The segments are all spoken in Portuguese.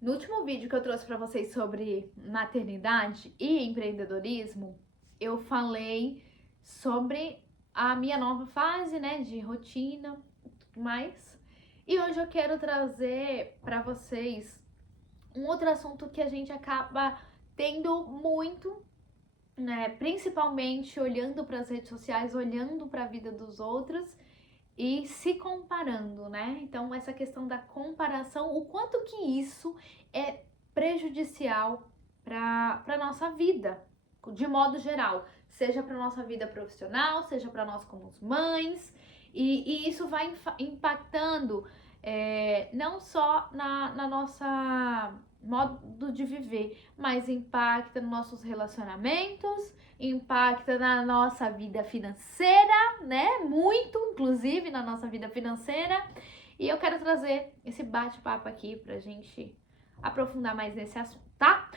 No último vídeo que eu trouxe para vocês sobre maternidade e empreendedorismo, eu falei sobre a minha nova fase, né, de rotina e tudo mais. E hoje eu quero trazer para vocês um outro assunto que a gente acaba tendo muito, né, principalmente olhando para as redes sociais, olhando para a vida dos outros e se comparando, né? Então, essa questão da comparação, o quanto que isso é prejudicial para a nossa vida, de modo geral, seja para nossa vida profissional, seja para nós como mães, e isso vai impactando não só na nossa modo de viver, mas impacta nos nossos relacionamentos, impacta na nossa vida financeira, né? Muito, inclusive, na nossa vida financeira. E eu quero trazer esse bate-papo aqui pra gente aprofundar mais nesse assunto, tá?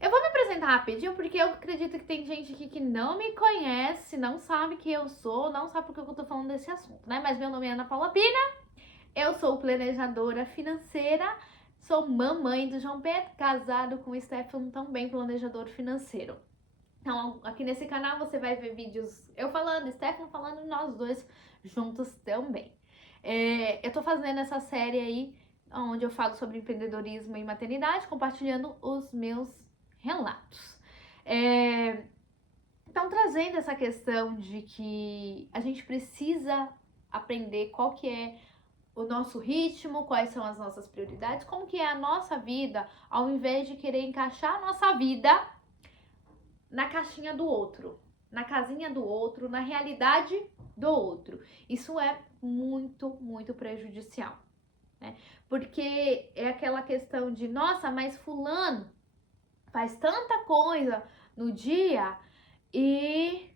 Eu vou me apresentar rapidinho, porque eu acredito que tem gente aqui que não me conhece, não sabe quem eu sou, não sabe por que eu tô falando desse assunto, né? Mas meu nome é Ana Paula Pina, eu sou planejadora financeira, sou mamãe do João Pedro, casado com o Stefano, também planejador financeiro. Então, aqui nesse canal você vai ver vídeos eu falando, Stefano falando e nós dois juntos também. Eu tô fazendo essa série aí, onde eu falo sobre empreendedorismo e maternidade, compartilhando os meus relatos. Então, trazendo essa questão de que a gente precisa aprender qual que é o nosso ritmo, quais são as nossas prioridades, como que é a nossa vida, ao invés de querer encaixar a nossa vida na caixinha do outro, na casinha do outro, na realidade do outro. Isso é muito, muito prejudicial, né? Porque é aquela questão de, nossa, mas fulano faz tanta coisa no dia e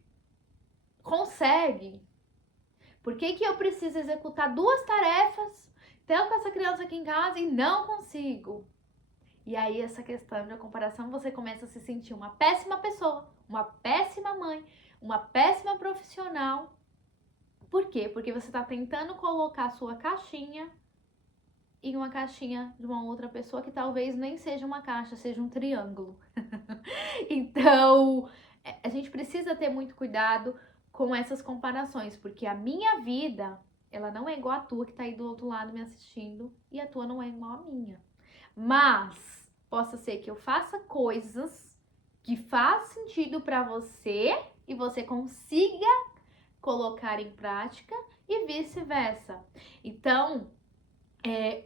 consegue. Por que que eu preciso executar duas tarefas, tenho com essa criança aqui em casa e não consigo? E aí, essa questão da comparação, você começa a se sentir uma péssima pessoa, uma péssima mãe, uma péssima profissional. Por quê? Porque você está tentando colocar a sua caixinha em uma caixinha de uma outra pessoa que talvez nem seja uma caixa, seja um triângulo. Então, a gente precisa ter muito cuidado com essas comparações, porque a minha vida, ela não é igual a tua que tá aí do outro lado me assistindo, e a tua não é igual a minha. Mas possa ser que eu faça coisas que faz sentido para você e você consiga colocar em prática e vice-versa. Então,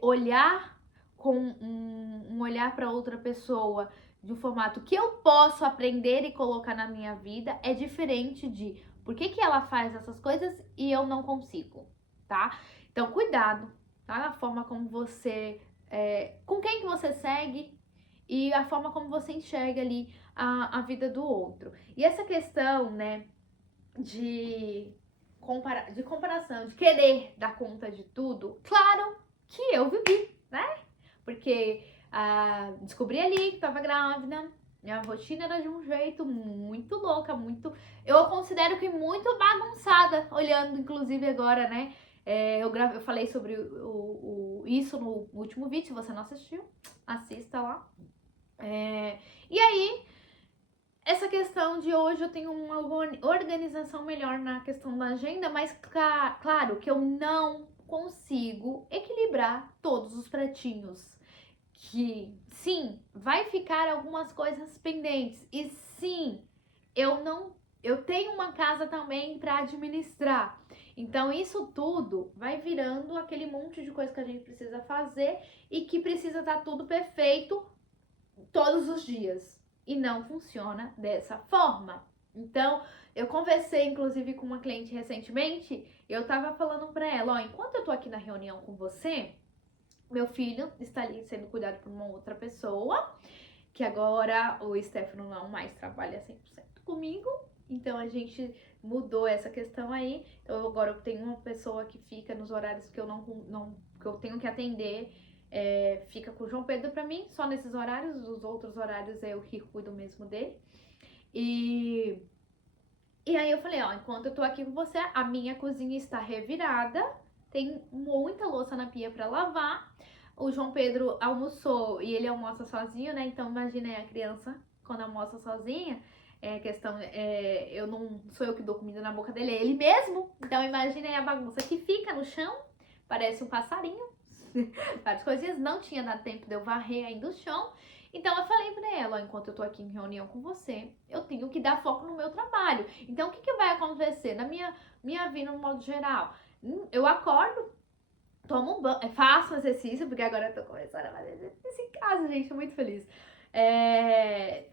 olhar com um olhar para outra pessoa de um formato que eu posso aprender e colocar na minha vida é diferente de por que que ela faz essas coisas e eu não consigo, tá? Então, cuidado, tá? A forma como você com quem que você segue e a forma como você enxerga ali a vida do outro. E essa questão, né, de, de comparação, de querer dar conta de tudo, claro que eu vivi, né? Porque descobri ali que tava grávida, minha rotina era de um jeito muito louca, muito. Eu considero que muito bagunçada, olhando, inclusive, agora, né? Eu falei sobre isso no último vídeo. Se você não assistiu, assista lá. E aí, essa questão de hoje eu tenho uma organização melhor na questão da agenda, mas claro que eu não consigo equilibrar todos os pratinhos. Que sim, vai ficar algumas coisas pendentes. E sim, eu não eu tenho uma casa também para administrar. Então isso tudo vai virando aquele monte de coisa que a gente precisa fazer e que precisa estar tudo perfeito todos os dias. E não funciona dessa forma. Então, eu conversei inclusive com uma cliente recentemente, eu tava falando para ela, ó, enquanto eu tô aqui na reunião com você, meu filho está ali sendo cuidado por uma outra pessoa, que agora o Stefano não mais trabalha 100% comigo, então a gente mudou essa questão aí. Então agora eu tenho uma pessoa que fica nos horários que eu não que eu tenho que atender, fica com o João Pedro para mim, só nesses horários, os outros horários é eu que cuido mesmo dele. E aí eu falei, ó, enquanto eu tô aqui com você, a minha cozinha está revirada, tem muita louça na pia para lavar. O João Pedro almoçou e ele almoça sozinho, né? Então imagina aí a criança quando almoça sozinha. Eu não sou eu que dou comida na boca dele, é ele mesmo. Então imagina aí a bagunça que fica no chão, parece um passarinho, várias coisinhas. Não tinha dado tempo de eu varrer ainda o chão. Então eu falei pra ela, ó, enquanto eu tô aqui em reunião com você, eu tenho que dar foco no meu trabalho. Então o que vai acontecer na minha vida no modo geral? Eu acordo, tomo um banho, faço exercício, porque agora eu tô começando a fazer exercício em casa, gente, tô muito feliz.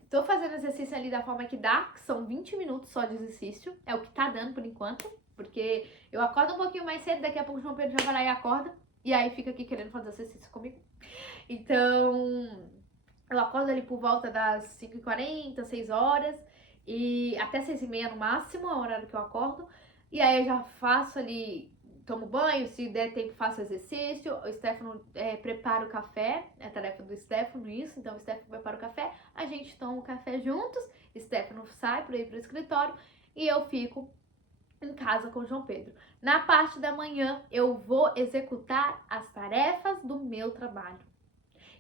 Tô fazendo exercício ali da forma que dá, que são 20 minutos só de exercício, é o que tá dando por enquanto, porque eu acordo um pouquinho mais cedo, daqui a pouco o João Pedro já vai lá e acorda, e aí fica aqui querendo fazer exercício comigo. Então, eu acordo ali por volta das 5h40, 6 horas, e até 6h30 no máximo, é o horário que eu acordo. E aí eu já faço ali, tomo banho, se der tempo faço exercício. O Stefano prepara o café, é a tarefa do Stefano isso. Então o Stefano prepara o café, a gente toma o café juntos, Stefano sai para ir pro escritório e eu fico em casa com o João Pedro. Na parte da manhã eu vou executar as tarefas do meu trabalho.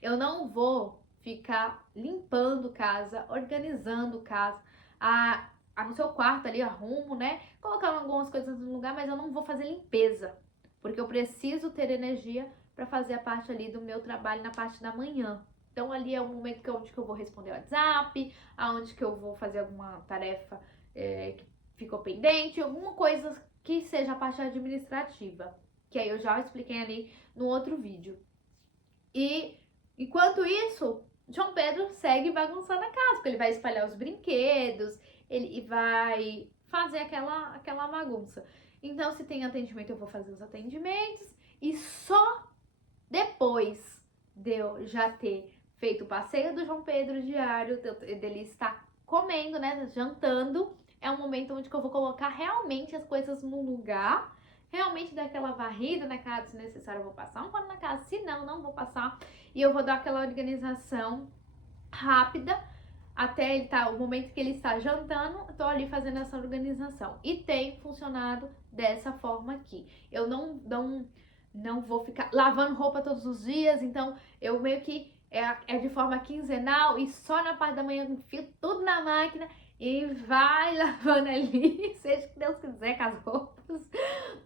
Eu não vou ficar limpando casa, organizando casa. No seu quarto ali, arrumo, né? Colocando algumas coisas no lugar, mas eu não vou fazer limpeza. Porque eu preciso ter energia para fazer a parte ali do meu trabalho na parte da manhã. Então ali é o momento onde que eu vou responder o WhatsApp, aonde que eu vou fazer alguma tarefa que ficou pendente, alguma coisa que seja a parte administrativa. Que aí eu já expliquei ali no outro vídeo. E enquanto isso, João Pedro segue bagunçando a casa, porque ele vai espalhar os brinquedos, ele vai fazer aquela bagunça. Então, se tem atendimento, eu vou fazer os atendimentos e só depois de eu já ter feito o passeio do João Pedro diário, dele estar comendo, né, jantando, é um momento onde que eu vou colocar realmente as coisas no lugar, realmente dar aquela varrida na casa, se necessário eu vou passar um pano na casa, se não, não vou passar, e eu vou dar aquela organização rápida até o momento que ele está jantando, eu tô ali fazendo essa organização. E tem funcionado dessa forma aqui. Eu não vou ficar lavando roupa todos os dias, então eu meio que é de forma quinzenal e só na parte da manhã eu enfio tudo na máquina e vai lavando ali, seja o que Deus quiser com as roupas.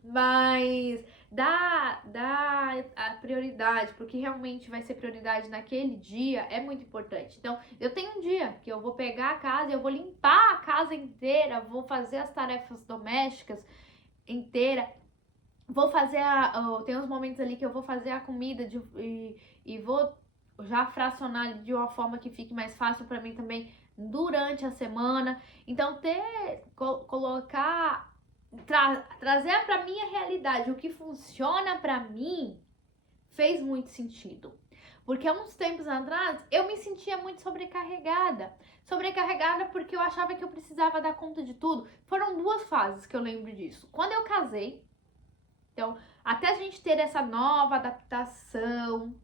Mas dá a prioridade, porque realmente vai ser prioridade naquele dia, é muito importante. Então, eu tenho um dia que eu vou pegar a casa, eu vou limpar a casa inteira, vou fazer as tarefas domésticas inteira, vou fazer tem uns momentos ali que eu vou fazer a comida e vou já fracionar de uma forma que fique mais fácil para mim também durante a semana. Então, colocar trazer para minha realidade o que funciona para mim fez muito sentido. Porque há uns tempos atrás eu me sentia muito sobrecarregada. Sobrecarregada porque eu achava que eu precisava dar conta de tudo. Foram 2 fases que eu lembro disso. Quando eu casei, então, até a gente ter essa nova adaptação,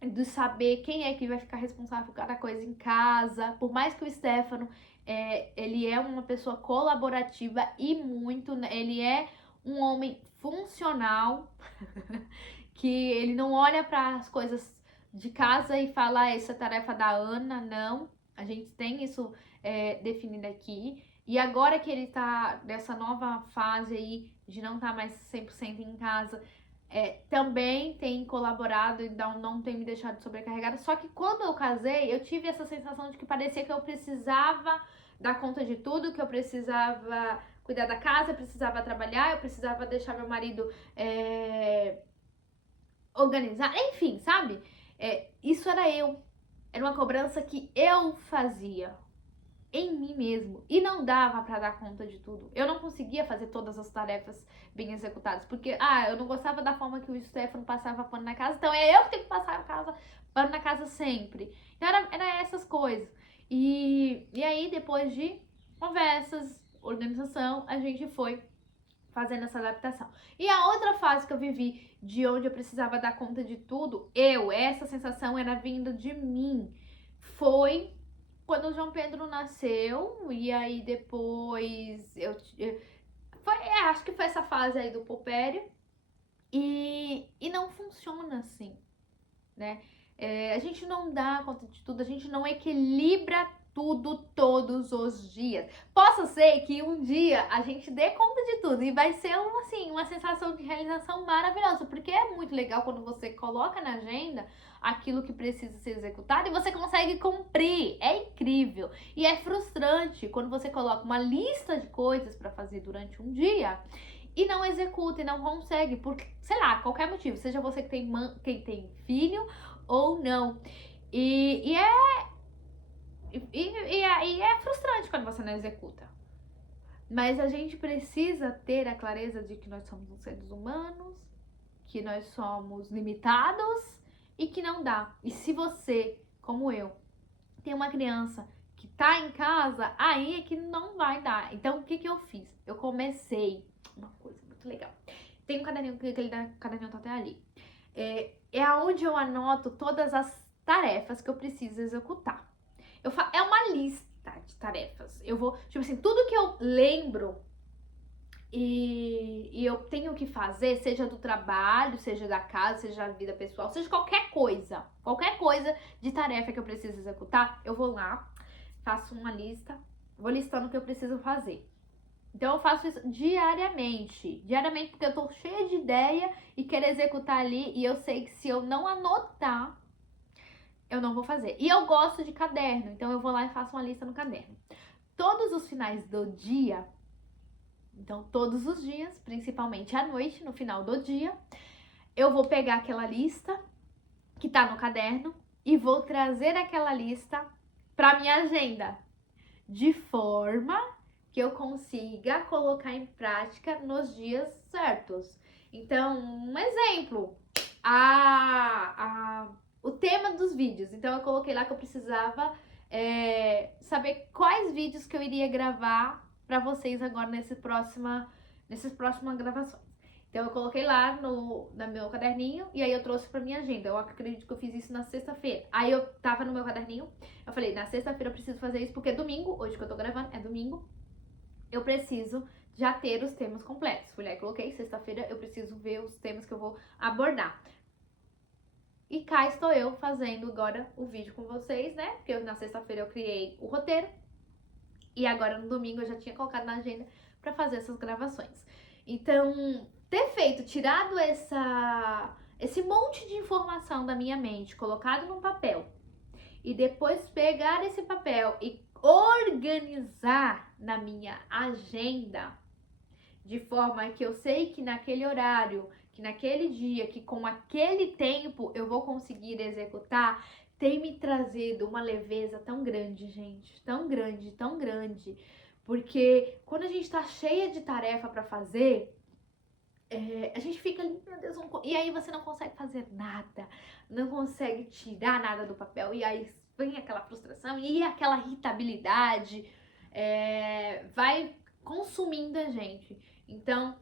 de saber quem é que vai ficar responsável por cada coisa em casa. Por mais que o Stefano, ele é uma pessoa colaborativa e muito, ele é um homem funcional, que ele não olha para as coisas de casa e fala, essa é a tarefa da Ana, não. A gente tem isso definido aqui. E agora que ele tá nessa nova fase aí de não estar mais 100% em casa, também tem colaborado e não tem me deixado sobrecarregada. Só que quando eu casei, eu tive essa sensação de que parecia que eu precisava dar conta de tudo, que eu precisava cuidar da casa, eu precisava trabalhar, eu precisava deixar meu marido organizar, enfim, sabe? Isso era eu. Era uma cobrança que eu fazia em mim mesmo e não dava para dar conta de tudo. Eu não conseguia fazer todas as tarefas bem executadas, porque eu não gostava da forma que o Stefano passava pano na casa, então é eu que tenho que passar pano na casa sempre. Então era essas coisas. E aí, depois de conversas, organização, a gente foi fazendo essa adaptação. E a outra fase que eu vivi, de onde eu precisava dar conta de tudo, essa sensação era vinda de mim, foi quando o João Pedro nasceu, e aí depois acho que foi essa fase aí do puerpério, e não funciona assim. né? A gente não dá conta de tudo, a gente não equilibra tudo todos os dias. Possa ser que um dia a gente dê conta de tudo e vai ser assim, uma sensação de realização maravilhosa, porque é muito legal quando você coloca na agenda aquilo que precisa ser executado e você consegue cumprir. É incrível. E é frustrante quando você coloca uma lista de coisas para fazer durante um dia e não executa e não consegue, por, sei lá, qualquer motivo, seja você que tem, quem tem filho ou não. E é frustrante quando você não executa. Mas a gente precisa ter a clareza de que nós somos seres humanos, que nós somos limitados e que não dá. E se você, como eu, tem uma criança que tá em casa, aí é que não vai dar. Então, o que que eu fiz? Eu comecei uma coisa muito legal. Tem um caderninho, aquele caderninho tá até ali. É onde eu anoto todas as tarefas que eu preciso executar. É uma lista de tarefas. Eu vou, tipo assim, tudo que eu lembro e eu tenho que fazer, seja do trabalho, seja da casa, seja da vida pessoal, seja qualquer coisa de tarefa que eu preciso executar, eu vou lá, faço uma lista, vou listando o que eu preciso fazer. Então eu faço isso diariamente porque eu tô cheia de ideia e quero executar ali e eu sei que se eu não anotar, eu não vou fazer. E eu gosto de caderno, então eu vou lá e faço uma lista no caderno. Todos os finais do dia, então todos os dias, principalmente à noite, no final do dia, eu vou pegar aquela lista que tá no caderno e vou trazer aquela lista para minha agenda, de forma que eu consiga colocar em prática nos dias certos. Então, um exemplo, o tema dos vídeos. Então, eu coloquei lá que eu precisava saber quais vídeos que eu iria gravar para vocês agora nessas próximas gravações. Então, eu coloquei lá no meu caderninho e aí eu trouxe pra minha agenda. Eu acredito que eu fiz isso na sexta-feira. Aí eu tava no meu caderninho, eu falei, na sexta-feira eu preciso fazer isso porque é domingo, hoje que eu tô gravando, é domingo, eu preciso já ter os temas completos. Fui lá e coloquei, sexta-feira eu preciso ver os temas que eu vou abordar. E cá estou eu fazendo agora o vídeo com vocês, né? Porque na sexta-feira eu criei o roteiro e agora no domingo eu já tinha colocado na agenda pra fazer essas gravações. Então, tirado esse monte de informação da minha mente, colocado num papel, e depois pegar esse papel e organizar na minha agenda, de forma que eu sei que naquele horário, que naquele dia, que com aquele tempo eu vou conseguir executar, tem me trazido uma leveza tão grande, gente, tão grande, tão grande. Porque quando a gente tá cheia de tarefa para fazer, a gente fica ali, meu Deus, e aí você não consegue fazer nada, não consegue tirar nada do papel, e aí vem aquela frustração e aquela irritabilidade, vai consumindo a gente. Então,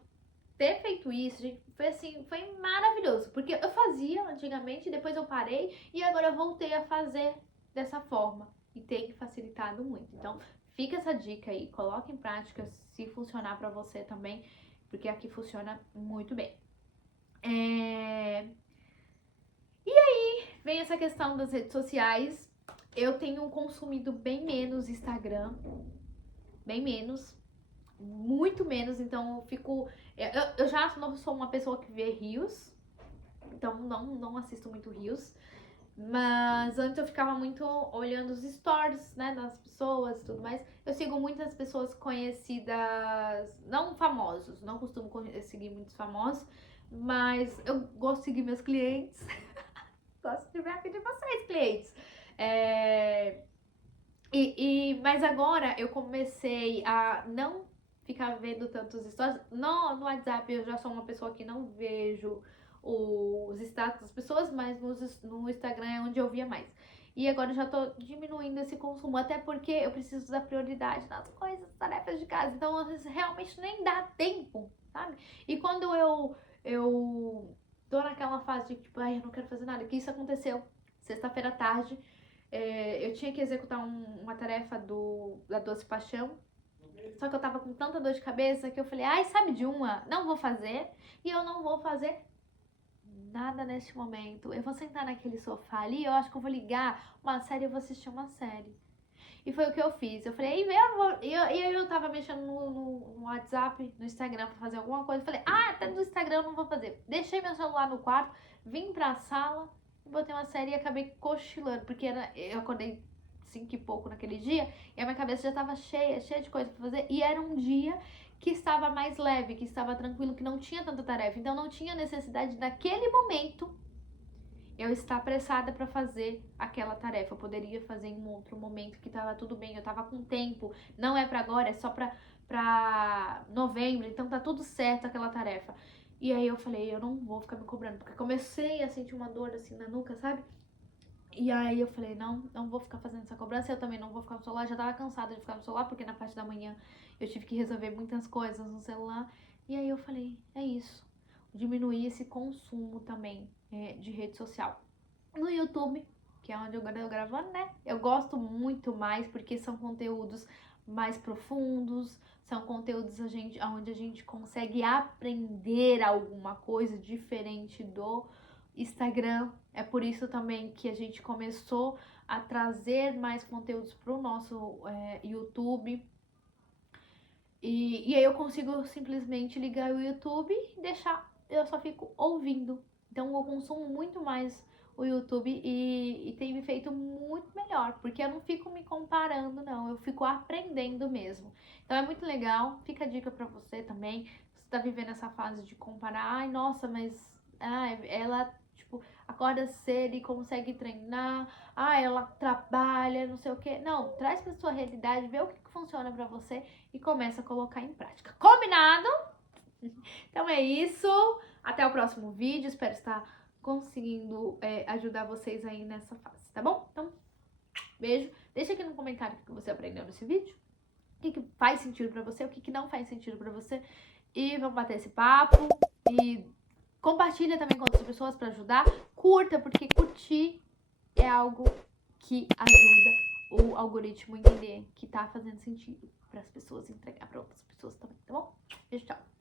ter feito isso, gente, foi assim, foi maravilhoso, porque eu fazia antigamente, depois eu parei e agora eu voltei a fazer dessa forma e tem facilitado muito. Então, fica essa dica aí, coloque em prática se funcionar para você também, porque aqui funciona muito bem. E aí vem essa questão das redes sociais. Eu tenho consumido bem menos Instagram, bem menos, muito menos, então eu fico. Eu já não sou uma pessoa que vê rios, então não assisto muito rios. Mas antes eu ficava muito olhando os stories, né, das pessoas e tudo mais. Eu sigo muitas pessoas conhecidas, não famosos, não costumo seguir muitos famosos, mas eu gosto de seguir meus clientes. Gosto de ver a vida de vocês, clientes. Mas agora eu comecei a não ficar vendo tantos stories. No WhatsApp eu já sou uma pessoa que não vejo os status das pessoas, mas no Instagram é onde eu via mais. E agora eu já tô diminuindo esse consumo, até porque eu preciso dar prioridade nas coisas, tarefas de casa. Então, às vezes, realmente nem dá tempo, sabe? E quando eu tô naquela fase de, tipo, ai, eu não quero fazer nada, que isso aconteceu sexta-feira à tarde. Eu tinha que executar uma tarefa da Doce Paixão, só que eu tava com tanta dor de cabeça que eu falei, ai, sabe de uma? Não vou fazer, e eu não vou fazer nada neste momento. Eu vou sentar naquele sofá ali, eu acho que eu vou ligar uma série, eu vou assistir uma série. E foi o que eu fiz. Eu falei, e aí eu tava mexendo no WhatsApp, no Instagram pra fazer alguma coisa. Eu falei, até no Instagram eu não vou fazer. Deixei meu celular no quarto, vim pra sala, botei uma série e acabei cochilando. Porque eu acordei 5 e pouco naquele dia e a minha cabeça já tava cheia de coisa pra fazer. E era um dia que estava mais leve, que estava tranquilo, que não tinha tanta tarefa. Então não tinha necessidade naquele momento eu estar apressada para fazer aquela tarefa. Eu poderia fazer em um outro momento que tava tudo bem, eu tava com tempo. Não é para agora, é só pra novembro, então tá tudo certo aquela tarefa. E aí eu falei, eu não vou ficar me cobrando, porque comecei a sentir uma dor assim na nuca, sabe? E aí eu falei, não vou ficar fazendo essa cobrança, eu também não vou ficar no celular, já tava cansada de ficar no celular, porque na parte da manhã eu tive que resolver muitas coisas no celular. E aí eu falei, é isso, diminuir esse consumo também de rede social. No YouTube, que é onde eu tô gravando, né? Eu gosto muito mais porque são conteúdos mais profundos, são conteúdos onde a gente consegue aprender alguma coisa diferente do Instagram. É por isso também que a gente começou a trazer mais conteúdos para o nosso YouTube. E aí eu consigo simplesmente ligar o YouTube e deixar, eu só fico ouvindo. Então eu consumo muito mais o YouTube e tem me feito muito melhor, porque eu não fico me comparando, não, eu fico aprendendo mesmo. Então é muito legal, fica a dica pra você também, você tá vivendo essa fase de comparar, ai nossa, mas ela, tipo, acorda cedo e consegue treinar, ela trabalha, não sei o que. Não, traz pra sua realidade, vê o que funciona pra você e começa a colocar em prática. Combinado? Então é isso. Até o próximo vídeo. Espero estar conseguindo ajudar vocês aí nessa fase, tá bom? Então, beijo. Deixa aqui no comentário o que você aprendeu nesse vídeo. O que faz sentido pra você, o que não faz sentido pra você. E vamos bater esse papo. E compartilha também com outras pessoas pra ajudar. Curta, porque curtir é algo que ajuda o algoritmo a entender que tá fazendo sentido para as pessoas entregar para outras pessoas também, tá bom? Beijo, tchau.